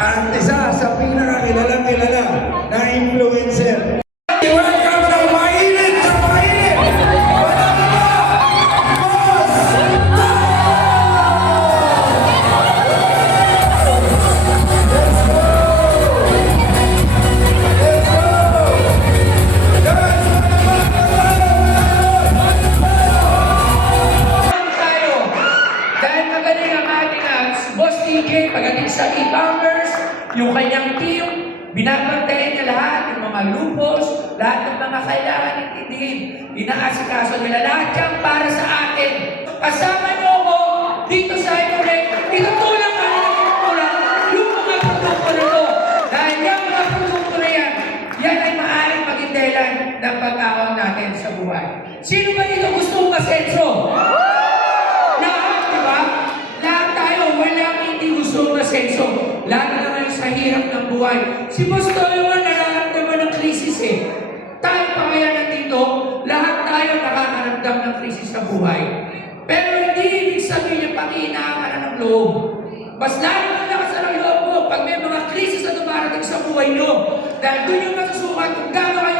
At isa sa pinakakilalang-kilala na influencer. Welcome sa mainit sa mainit! Wala ka ba? Boss! Let's go! Let's go! Guys, tayo. Dahil magaling ang ating Boss TJ pagdating sa e-commerce, yung kanyang team, binabantayan niya lahat, yung mga lupos, lahat ng mga kailangan intindihin. Inaasikaso nila lahat yan para sa atin. Kasama niyo ako dito sa Inonek, itutulak ka na itutulak yung mga produkto na ito. Dahil yung mga produkto na yan, yan ay maaaring maging dahilan ng pag-aon natin sa buhay. Sino ba dito gusto umasenso? Lahat, di ba? Lahat tayo, walang hindi gusto umasenso. Lalo na ngayon sa hirap ng buhay. Si Boss Toyo nararamdaman ng krisis eh. Tayo pa kaya nandito, lahat tayo nakakaramdam ng krisis sa buhay. Pero hindi ibig sabihin yung panghihinaan ka na ng loob. Mas lalo na lakas ng loob mo pag may mga krisis na dumarating sa buhay nyo. Dahil doon yung masusukat kung gano'n kayo